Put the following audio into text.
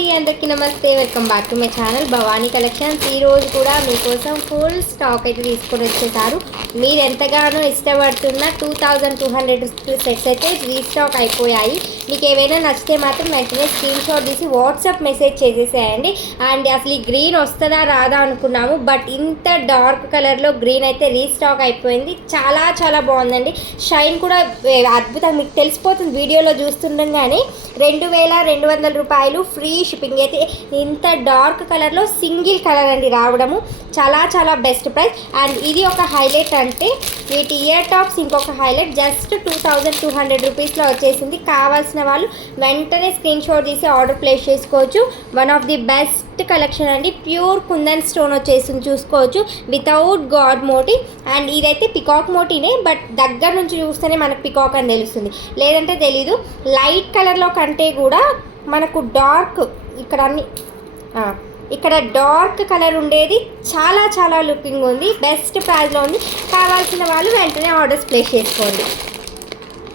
అండి, అందరికీ నమస్తే. Welcome back to my channel Bhavani collections. ఈరోజు కూడా మీకోసం ఫుల్ స్టాక్ అయితే తీసుకొని వచ్చేసారు. మీరు ఎంతగానో ఇష్టపడుతున్న 2200 సెట్స్ అయితే రీస్టాక్ అయిపోయాయి. మీకు ఏవైనా నచ్చితే మాత్రం వెంటనే స్క్రీన్ షాట్ తీసి వాట్సాప్ మెసేజ్ చేసేసేయండి. అండ్ అసలు ఈ గ్రీన్ వస్తుందా రాదా అనుకున్నాము, బట్ ఇంత డార్క్ కలర్లో గ్రీన్ అయితే రీస్టాక్ అయిపోయింది. చాలా చాలా బాగుందండి. షైన్ కూడా అద్భుతంగా మీకు తెలిసిపోతుంది వీడియోలో చూస్తుండగానే. 2200 రూపాయలు ఫ్రీ షిప్పింగ్. అయితే ఇంత డార్క్ కలర్లో సింగిల్ కలర్ అండి రావడము చాలా చాలా బెస్ట్ ప్రైస్. అండ్ ఇది ఒక హైలైట్ అంటే వీటి ఇయర్ టాప్స్ ఇంకొక హైలైట్. జస్ట్ 2200 రూపీస్లో వచ్చేసింది. కావాల్సిన వాళ్ళు వెంటనే స్క్రీన్ షాట్ తీసి ఆర్డర్ ప్లేస్ చేసుకోవచ్చు. One of the best collection అండి. ప్యూర్ కుందన్ స్టోన్ వచ్చేసింది చూసుకోవచ్చు, వితౌట్ గాడ్ మోటీ. అండ్ ఇదైతే పికాక్ మోటీనే, బట్ దగ్గర నుంచి చూస్తేనే మనకు పికాక్ అని తెలుస్తుంది, లేదంటే తెలీదు. లైట్ కలర్లో కంటే కూడా మనకు డార్క్ ఇక్కడ డార్క్ కలర్ ఉండేది చాలా చాలా లుకింగ్ ఉంది. బెస్ట్ ప్రైస్లో ఉంది. కావాల్సిన వాళ్ళు వెంటనే ఆర్డర్స్ ప్లేస్ చేసుకోండి.